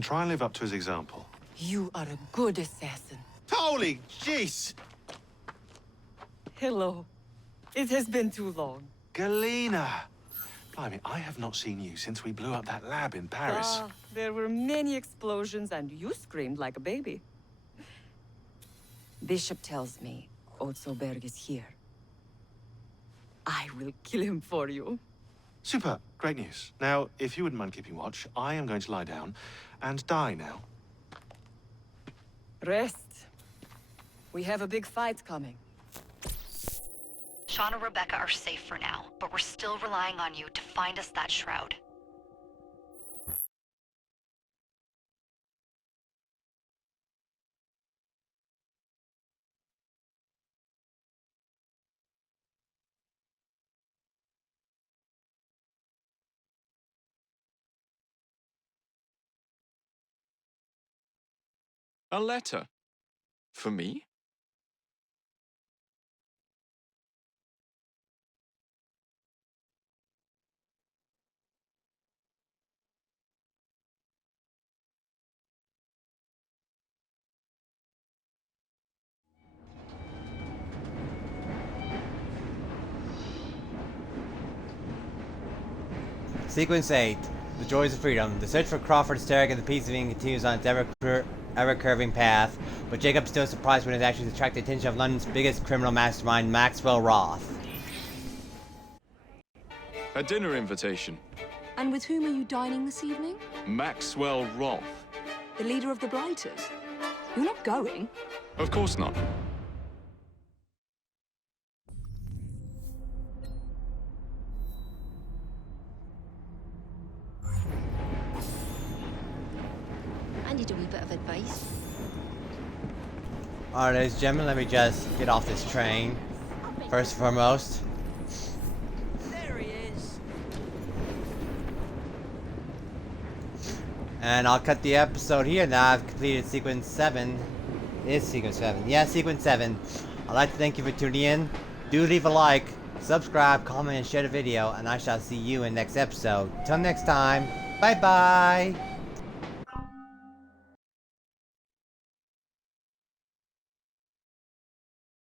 try and live up to his example. You are a good assassin. Holy jeez! Hello. It has been too long. Galena! Blimey, I have not seen you since we blew up that lab in Paris. There were many explosions and you screamed like a baby. Bishop tells me Otsoberg is here. I will kill him for you. Super. Great news. Now, if you wouldn't mind keeping watch, I am going to lie down and die now. Rest. We have a big fight coming. Sean and Rebecca are safe for now, but we're still relying on you to find us that shroud. A letter? For me? Sequence 8. The Joys of Freedom. The search for Crawford Sterrick and the Peace of England continues on its ever-curving path, but Jacob's still surprised when his actions attract the attention of London's biggest criminal mastermind, Maxwell Roth. A dinner invitation. And with whom are you dining this evening? Maxwell Roth. The leader of the Blighters. You're not going? Of course not. I need a wee bit of advice. Alright, ladies and gentlemen, let me just get off this train. First and foremost. There he is. And I'll cut the episode here. Now I've completed sequence 7. It is sequence 7. Yeah, sequence 7. I'd like to thank you for tuning in. Do leave a like, subscribe, comment, and share the video. And I shall see you in the next episode. Till next time. Bye-bye.